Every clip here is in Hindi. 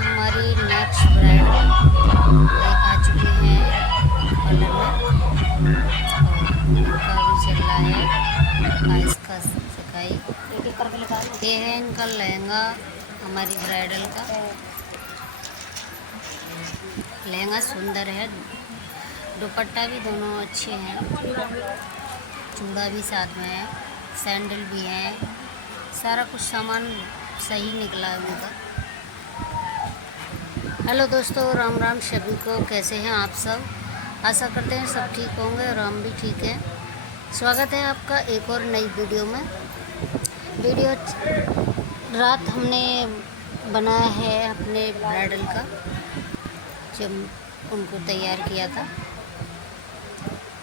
हमारी नेक्स्ट ब्राइडल ये आ चुकी हैं पार्लर में और इनका भी चल रहा है आइस का सिखाई। ये है इनका लहंगा, हमारी ब्राइडल का लहंगा सुंदर है, दुपट्टा भी दोनों अच्छे हैं, चूड़ा भी साथ में है, सैंडल भी है, सारा कुछ सामान सही निकला है उनका। हेलो दोस्तों, राम राम सभी को। कैसे हैं आप सब? आशा करते हैं सब ठीक होंगे और हम भी ठीक हैं। स्वागत है आपका एक और नई वीडियो में। वीडियो रात हमने बनाया है अपने ब्राइडल का, जब उनको तैयार किया था।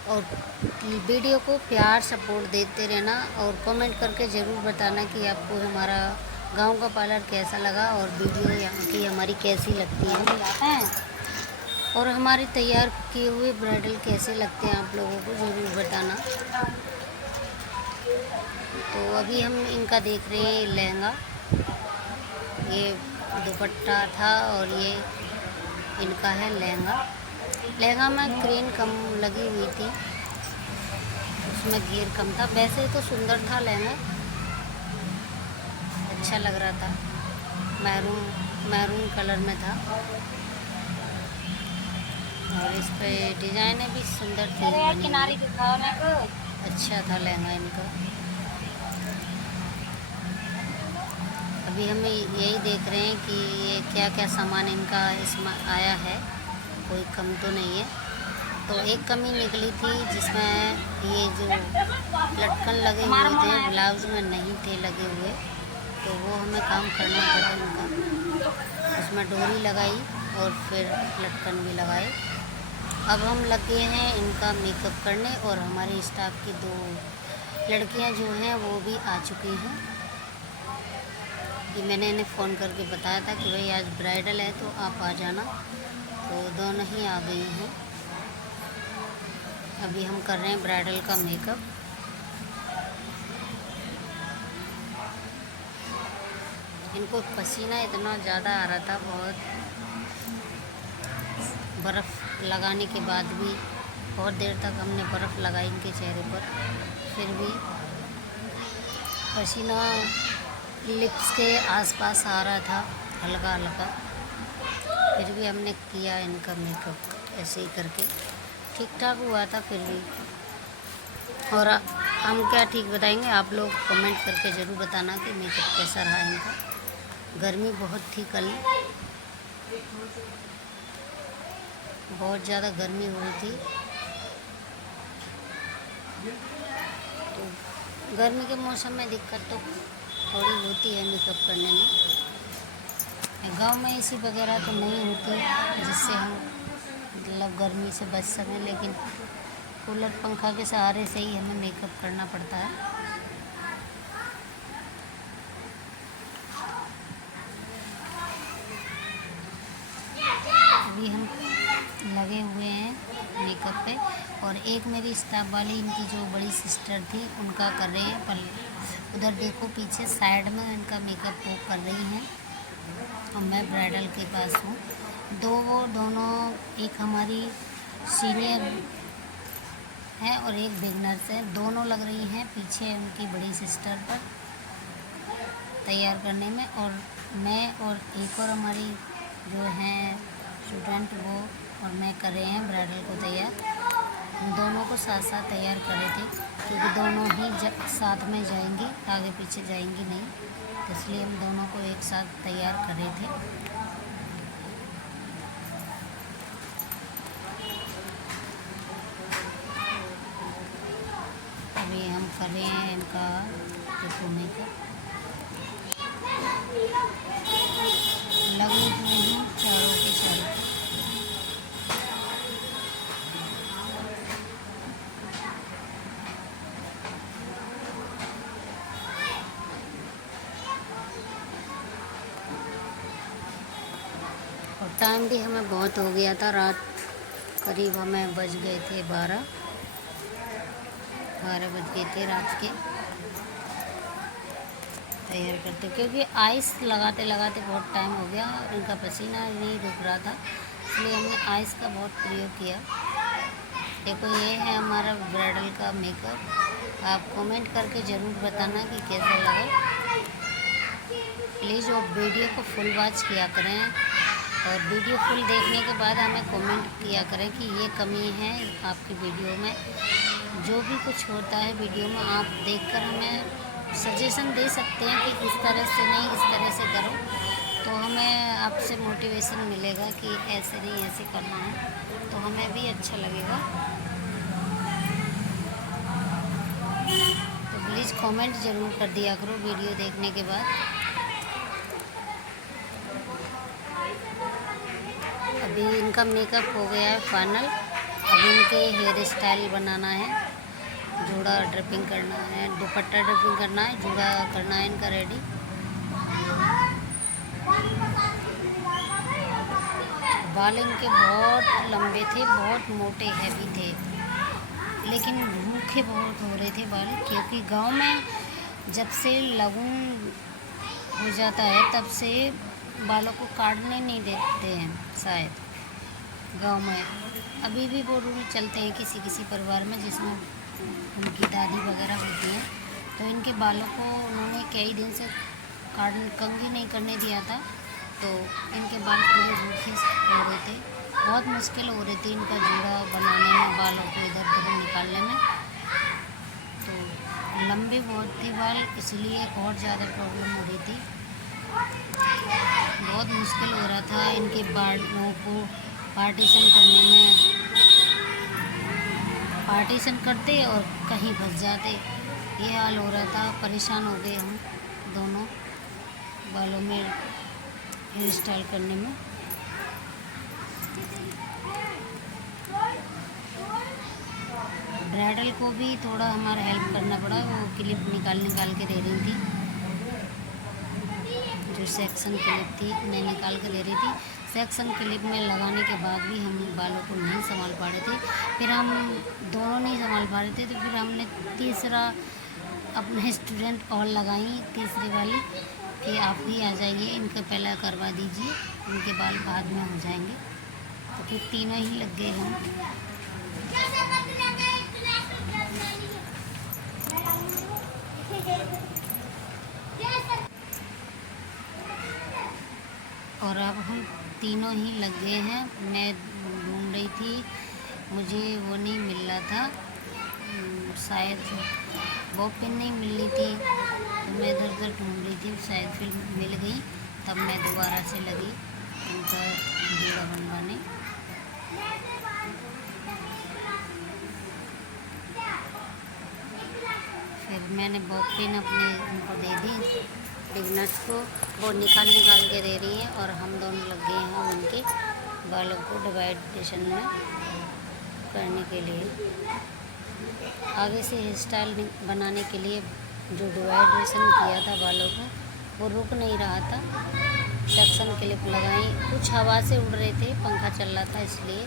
और वीडियो को प्यार सपोर्ट देते रहना और कमेंट करके ज़रूर बताना कि आपको हमारा गांव का पार्लर कैसा लगा और वीडियो यहाँ की हमारी कैसी लगती है और हमारी तैयार किए हुए ब्राइडल कैसे लगते हैं आप लोगों को ज़रूर बताना। तो अभी हम इनका देख रहे हैं लहंगा, ये दुपट्टा था और ये इनका है लहंगा। लहंगा में क्रेन कम लगी हुई थी, उसमें घेर कम था। वैसे तो सुंदर था लहंगा, अच्छा लग रहा था, मैरून कलर में था और इस पे डिजाइनें भी सुंदर थी, किनारे अच्छा था लहंगा इनका। अभी हम यही देख रहे हैं कि ये क्या क्या सामान इनका इसमें आया है, कोई कम तो नहीं है। तो एक कमी निकली थी जिसमें ये जो लटकन लगे हुए थे ब्लाउज में नहीं थे लगे हुए, तो वो हमें काम करना पड़ा उनका। उसमें डोरी लगाई और फिर लटकन भी लगाए। अब हम लगे हैं इनका मेकअप करने और हमारे स्टाफ की 2 लड़कियां जो हैं वो भी आ चुकी हैं। कि मैंने इन्हें फ़ोन करके बताया था कि भाई आज ब्राइडल है तो आप आ जाना, तो दोनों ही आ गई हैं। अभी हम कर रहे हैं ब्राइडल का मेकअप। इनको पसीना इतना ज़्यादा आ रहा था, बहुत बर्फ़ लगाने के बाद भी बहुत देर तक हमने बर्फ़ लगाई इनके चेहरे पर, फिर भी पसीना लिप्स के आसपास आ रहा था हल्का हल्का। फिर भी हमने किया इनका मेकअप ऐसे ही करके, ठीक ठाक हुआ था फिर भी। और हम क्या ठीक बताएंगे, आप लोग कमेंट करके ज़रूर बताना कि मेकअप कैसा रहा इनका। गर्मी बहुत थी कल, बहुत ज़्यादा गर्मी हुई थी, तो गर्मी के मौसम में दिक्कत तो थोड़ी होती है मेकअप करने में। गांव में एसी वगैरह तो नहीं होती जिससे हम मतलब गर्मी से बच सकें, लेकिन कूलर पंखा के सहारे से ही हमें मेकअप करना पड़ता है। अभी हम लगे हुए हैं मेकअप पे और एक मेरी स्टाफ वाली, इनकी जो बड़ी सिस्टर थी, उनका कर रहे हैं। पर उधर देखो पीछे साइड में इनका मेकअप वो कर रही हैं और मैं ब्राइडल के पास हूँ। दोनों एक हमारी सीनियर हैं और एक बिगनर्स है, दोनों लग रही हैं पीछे उनकी बड़ी सिस्टर पर तैयार करने में। और मैं और एक और हमारी जो हैं स्टूडेंट, वो और मैं कर रहे हैं ब्राइडल को तैयार। हम दोनों को साथ साथ तैयार कर रहे थे क्योंकि दोनों ही साथ में जाएंगी, आगे पीछे जाएंगी नहीं, तो इसलिए हम दोनों को एक साथ तैयार कर रहे थे। अभी हम कर रहे हैं इनका मेकअप, लगे हुए हैं चारों के चारों। और टाइम भी हमें बहुत हो गया था, रात करीब हमें बज गए थे 12 बज गए थे रात के। हेयर करते, क्योंकि आइस लगाते लगाते बहुत टाइम हो गया और इनका पसीना नहीं रुक रहा था, इसलिए हमने आइस का बहुत प्रयोग किया। देखो ये है हमारा ब्राइडल का मेकअप। आप कमेंट करके ज़रूर बताना कि कैसा लगा। प्लीज़ वो वीडियो को फुल वॉच किया करें और वीडियो फुल देखने के बाद हमें कमेंट किया करें कि ये कमी है आपकी वीडियो में। जो भी कुछ होता है वीडियो में आप देखकर हमें सजेशन दे सकते हैं कि इस तरह से नहीं, इस तरह से करो, तो हमें आपसे मोटिवेशन मिलेगा कि ऐसे नहीं ऐसे करना है, तो हमें भी अच्छा लगेगा। तो प्लीज़ कमेंट ज़रूर कर दिया करो वीडियो देखने के बाद। अभी इनका मेकअप हो गया है फाइनल। अब इनके हेयर स्टाइल बनाना है, जूड़ा ड्रिपिंग करना है, दुपट्टा ड्रिपिंग करना है, जूड़ा करना है इनका रेडी। बाल इनके बहुत लंबे थे, बहुत मोटे हैवी थे, लेकिन रूखे बहुत हो रहे थे बाल, क्योंकि गांव में जब से लगन हो जाता है तब से बालों को काटने नहीं देते हैं शायद गांव में। अभी भी वो रूल चलते हैं किसी किसी परिवार में जिसमें उनकी दादी वगैरह होती हैं, तो इनके बालों को उन्होंने कई दिन से कंघी नहीं करने दिया था, तो इनके बाल पूरे रूखे हो रहे थे। बहुत मुश्किल हो रही थी इनका जूड़ा बनाने में, बालों को इधर उधर निकालने में। तो लंबे बहुत थे बाल, इसलिए और ज़्यादा प्रॉब्लम हो रही थी, बहुत मुश्किल हो रहा था इनके बालों को पार्टीशन करने में। पार्टीशन करते और कहीं फंस जाते, ये हाल हो रहा था। परेशान हो गए हम दोनों बालों में हेयर स्टाइल करने में। ब्राइडल को भी थोड़ा हमारा हेल्प करना पड़ा, वो क्लिप निकाल के दे रही थी, जो सेक्शन क्लिप थी मैं निकाल के दे रही थी। सेक्शन क्लिप में लगाने के बाद भी हम बालों को नहीं संभाल पा रहे थे, फिर हम दोनों नहीं संभाल पा रहे थे, तो फिर हमने तीसरा अपने स्टूडेंट और लगाई, तीसरी वाली कि आप भी आ जाइए, इनका पहला करवा दीजिए, इनके बाल बाद में हो जाएंगे। तो फिर तीनों ही लग गए हम। और अब हम तीनों ही लग गए हैं। मैं ढूंढ रही थी, मुझे वो नहीं मिल रहा था, शायद वो पिन नहीं मिल रही थी, तो मैं इधर उधर ढूंढ रही थी, शायद फिर मिल गई, तब मैं दोबारा से लगी उनका जूड़ा बनवाने। फिर मैंने वो पिन अपने उनको दे दी बिगनर्स को, वो निकाल के दे रही हैं, और हम दोनों लग गए हैं उनके बालों को डिवाइडेशन में करने के लिए। आगे से हेयर स्टाइल बनाने के लिए जो डिवाइडेशन किया था बालों को, वो रुक नहीं रहा था। सेक्शन क्लिप लगाई, कुछ हवा से उड़ रहे थे, पंखा चल रहा था इसलिए,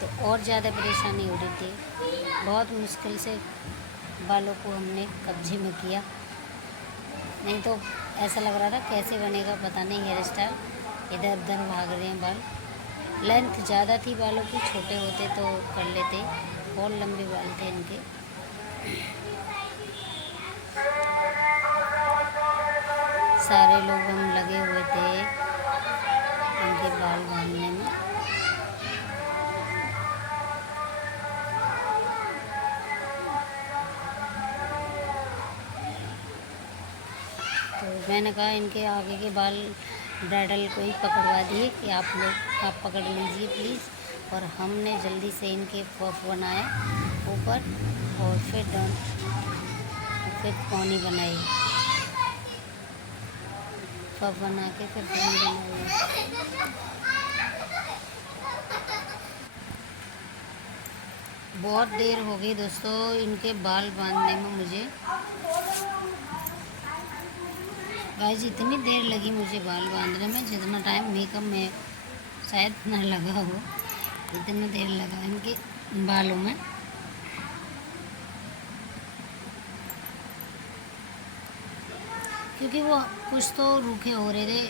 तो और ज़्यादा परेशानी हो रही थी। बहुत मुश्किल से बालों को हमने कब्जे में किया, नहीं तो ऐसा लग रहा था कैसे बनेगा पता नहीं हेयर स्टाइल, इधर उधर भाग रहे हैं बाल। लेंथ ज़्यादा थी बालों की, छोटे होते तो कर लेते, बहुत लंबे बाल थे इनके। सारे लोग हम लगे हुए थे इनके बाल बांधने में। तो मैंने कहा इनके आगे के बाल ब्राइडल को ही पकड़वा दिए कि आप पकड़ लीजिए प्लीज़, और हमने जल्दी से इनके पफ बनाया ऊपर, और फिर पौनी बनाई, पफ बना के फिर पौनी बनाई। बहुत देर हो गई दोस्तों इनके बाल बांधने में मुझे, गाइस इतनी देर लगी मुझे बाल बांधने में, जितना टाइम मेकअप में शायद ना लगा हो, इतना देर लगा इनके बालों में। क्योंकि वो कुछ तो रूखे हो रहे थे,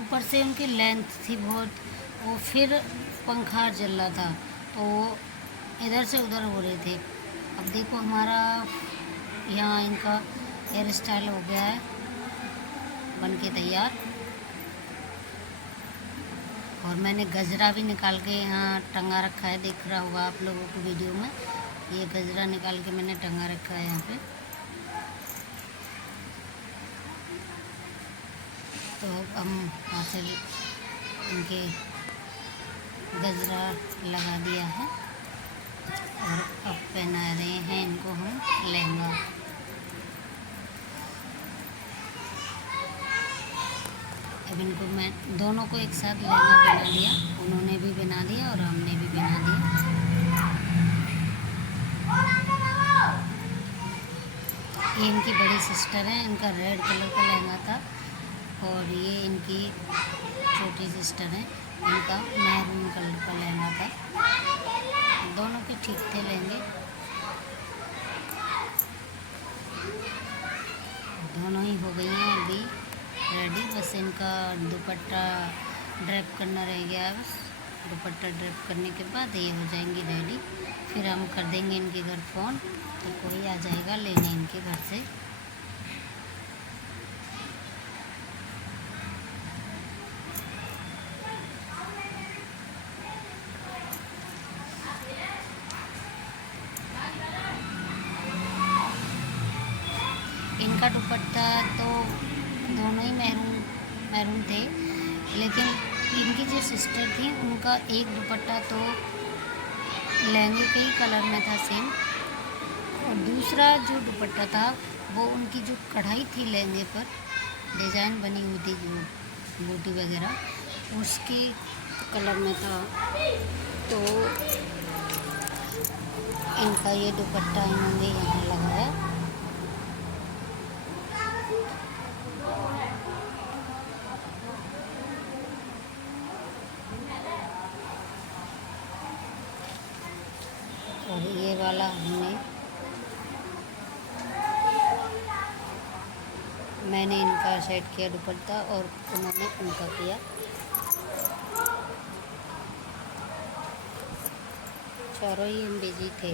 ऊपर से उनकी लेंथ थी बहुत, वो फिर पंखा जल रहा था तो वो इधर से उधर हो रहे थे। अब देखो हमारा यहाँ इनका हेयर स्टाइल हो गया है बन के तैयार। और मैंने गजरा भी निकाल के यहाँ टंगा रखा है, दिख रहा होगा आप लोगों को वीडियो में। ये गजरा निकाल के मैंने टंगा रखा है यहाँ पे। तो अब हम वहाँ से इनके गजरा लगा दिया है और अब पहना रहे हैं इनको हम लहंगा। अब इनको मैं दोनों को एक साथ लहंगा बना दिया, उन्होंने भी बना दिया और हमने भी बना दिया। ये इनकी बड़ी सिस्टर है, इनका रेड कलर का लहंगा था और ये इनकी छोटी सिस्टर है, इनका मैरून कलर का लहंगा था। दोनों के ठीक थे लहंगे, दोनों ही हो गई हैं अभी रेडी। बस इनका दुपट्टा ड्रैप करना रह गया। बस दुपट्टा ड्रैप करने के बाद ये हो जाएंगी रेडी। फिर हम कर देंगे इनके घर फ़ोन, तो कोई आ जाएगा लेने इनके घर से। इनका दुपट्टा तो दोनों ही मैरून थे, लेकिन इनकी जो सिस्टर थी उनका एक दुपट्टा तो लहंगे के ही कलर में था सेम, और दूसरा जो दुपट्टा था वो उनकी जो कढ़ाई थी लहंगे पर डिज़ाइन बनी हुई थी जो बूटी वगैरह उसके कलर में था। तो इनका ये दुपट्टा इन्होंने यहाँ लगाया। और ये वाला मैंने इनका सेट किया दुपट्टा और उन्होंने उनका किया। चारों ही हम बिजी थे।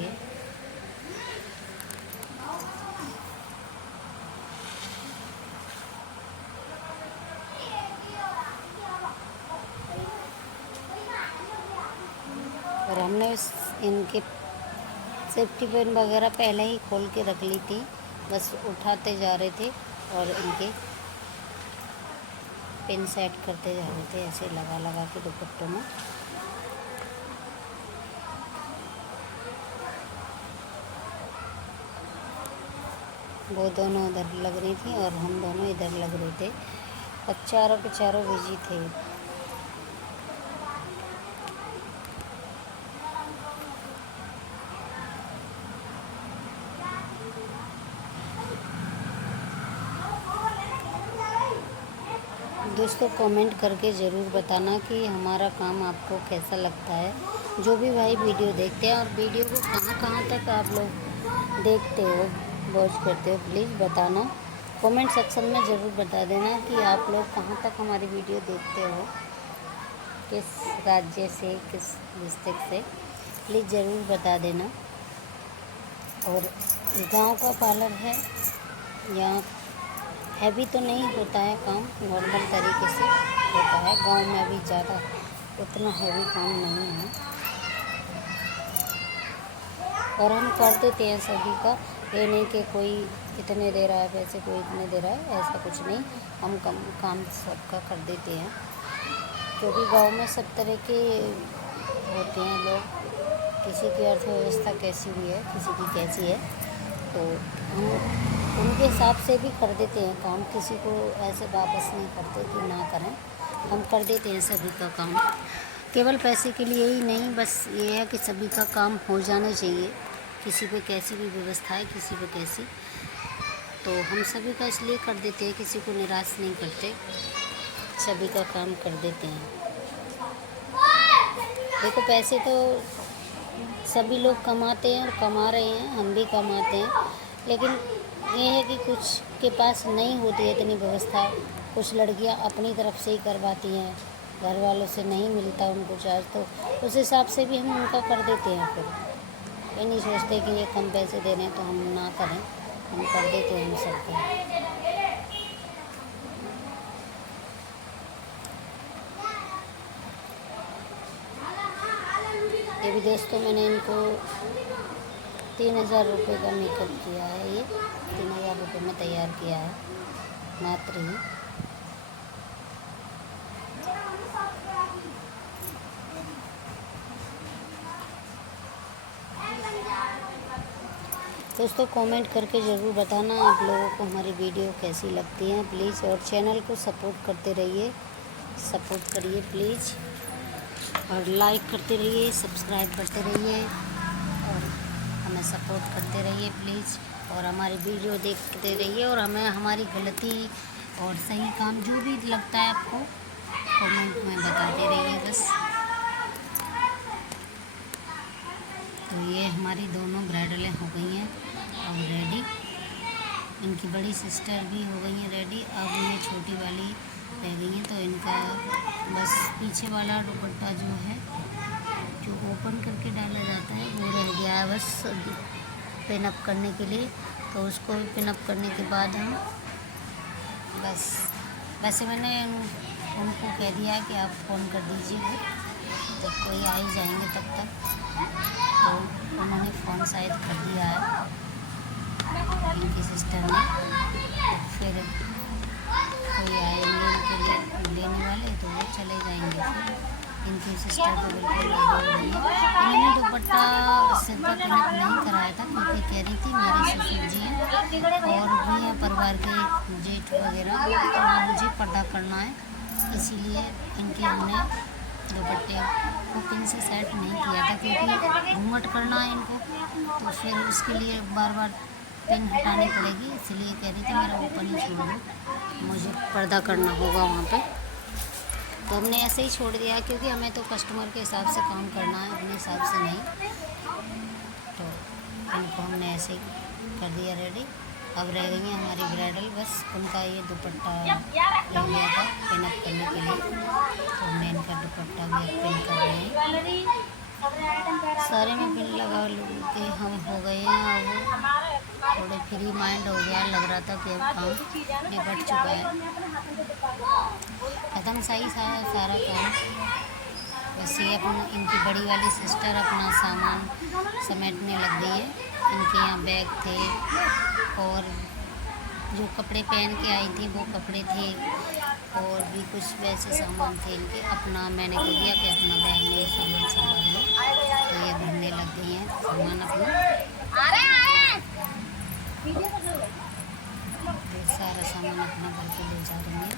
और हमने इनके सेफ्टी पिन वगैरह पहले ही खोल के रख ली थी, बस उठाते जा रहे थे और इनके पिन सेट करते जा रहे थे ऐसे लगा लगा के दुपट्टों में। वो दोनों उधर लग रही थी और हम दोनों इधर लग रहे थे और चारों के चारों बिजी थे। दोस्तों कमेंट करके ज़रूर बताना कि हमारा काम आपको कैसा लगता है। जो भी भाई वीडियो देखते हैं और वीडियो को कहाँ तक आप लोग देखते हो, वॉच करते हो, प्लीज़ बताना। कमेंट सेक्शन में ज़रूर बता देना कि आप लोग कहाँ तक हमारी वीडियो देखते हो, किस राज्य से, किस डिस्ट्रिक्ट से, प्लीज़ ज़रूर बता देना। और गांव का पार्लर है, यहाँ हैवी तो नहीं होता है काम, नॉर्मल तरीके से होता है। गांव में अभी ज़्यादा उतना हैवी काम नहीं है और हम कर देते हैं सभी का। ये नहीं कि कोई इतने दे रहा है पैसे, कोई इतने दे रहा है, ऐसा कुछ नहीं। हम काम सबका कर देते हैं क्योंकि गांव में सब तरह के होते हैं लोग। किसी की अर्थव्यवस्था कैसी भी है, किसी की कैसी है, तो हम उनके हिसाब से भी कर देते हैं काम। किसी को ऐसे वापस नहीं करते कि ना करें, हम कर देते हैं सभी का काम। केवल पैसे के लिए ही नहीं, बस ये है कि सभी का काम हो जाना चाहिए। किसी पे कैसी भी व्यवस्था है, किसी पे कैसी, तो हम सभी का इसलिए कर देते हैं, किसी को निराश नहीं करते, सभी का काम कर देते हैं। देखो पैसे तो सभी लोग कमाते हैं और कमा रहे हैं, हम भी कमाते हैं, लेकिन ये है कि कुछ के पास नहीं होती है इतनी व्यवस्था, कुछ लड़कियां अपनी तरफ से ही करवाती हैं, घर वालों से नहीं मिलता उनको चार्ज, तो उस हिसाब से भी हम उनका कर देते हैं। फिर ये नहीं सोचते कि ये कम पैसे दे रहे हैं तो हम ना करें, हम कर देते हैं हम सबको। ये भी दोस्तों मैंने इनको 3000 रुपये का मेकअप किया है। ये 3000 रुपये में तैयार किया है मात्र ही। दोस्तों कमेंट करके ज़रूर बताना आप लोगों को हमारी वीडियो कैसी लगती है प्लीज़, और चैनल को सपोर्ट करते रहिए, सपोर्ट करिए प्लीज़, और लाइक करते रहिए, सब्सक्राइब करते रहिए और हमें सपोर्ट करते रहिए प्लीज़, और हमारी वीडियो देखते रहिए, और हमें हमारी गलती और सही काम जो भी लगता है आपको कमेंट में बताते रहिए बस। तो ये हमारी दोनों ब्राइडलें हो गई हैं अब रेडी, इनकी बड़ी सिस्टर भी हो गई हैं रेडी, अब ये छोटी वाली रह गई हैं। तो इनका बस पीछे वाला दुपट्टा जो है जो ओपन करके डाला जाता है वो रह गया है बस पिन अप करने के लिए। तो उसको भी पिन अप करने के बाद हम बस, वैसे मैंने उनको कह दिया कि आप फ़ोन कर दीजिए जब कोई आ ही जाएंगे तब तक, तो उन्होंने फ़ोन शायद कर दिया है इनकी सिस्टर ने। फिर कोई आएंगे इनके लिए लेने वाले तो वो चले जाएंगे। फिर इनकी सिस्टर तो बिल्कुल बोल रही है। इन्होंने दुपट्टा सिर पर पिनअप नहीं कराया था क्योंकि कह रही थी मेरे ससुर जी हैं और भी हैं परिवार के जेठ वगैरह, तो मुझे पर्दा करना है, इसीलिए इनके हमने दुपट्टे को पिन से सेट नहीं किया था क्योंकि घूमट करना है इनको, तो फिर उसके लिए बार बार पिन हटानी पड़ेगी, इसलिए कह रही थी मेरा ओपन ही छोड़ दो, मुझे पर्दा करना होगा वहाँ पे। तो हमने ऐसे ही छोड़ दिया क्योंकि हमें तो कस्टमर के हिसाब से काम करना है, अपने हिसाब से नहीं। तो इनको हमने ऐसे ही कर दिया रेडी। अब रह गई हैं हमारी ब्राइडल, बस उनका ये दुपट्टा रह गया था पिन अप करने के लिए, तो हमने इनका दुपट्टा भी अब पिन कर रहे हैं। सारे में पिन लगा के हम हो गए हैं। अब थोड़े फ्री माइंड हो गया, लग रहा था कि अब काम निपट चुका है, ख़त्म सही सारा काम। बस ये अपन इनकी बड़ी वाली सिस्टर अपना सामान समेटने लग गई है। इनके यहाँ बैग थे और जो कपड़े पहन के आई थी वो कपड़े थे और भी कुछ वैसे सामान थे इनके। अपना मैंने कह दिया कि अपना बैग में ये सामान संभाल लो, तो ये भरने लग गई हैं सामान अपना। तो सारा सामान अपना भर के ले जा रही हैं।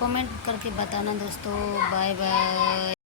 कमेंट करके बताना दोस्तों। Bye bye.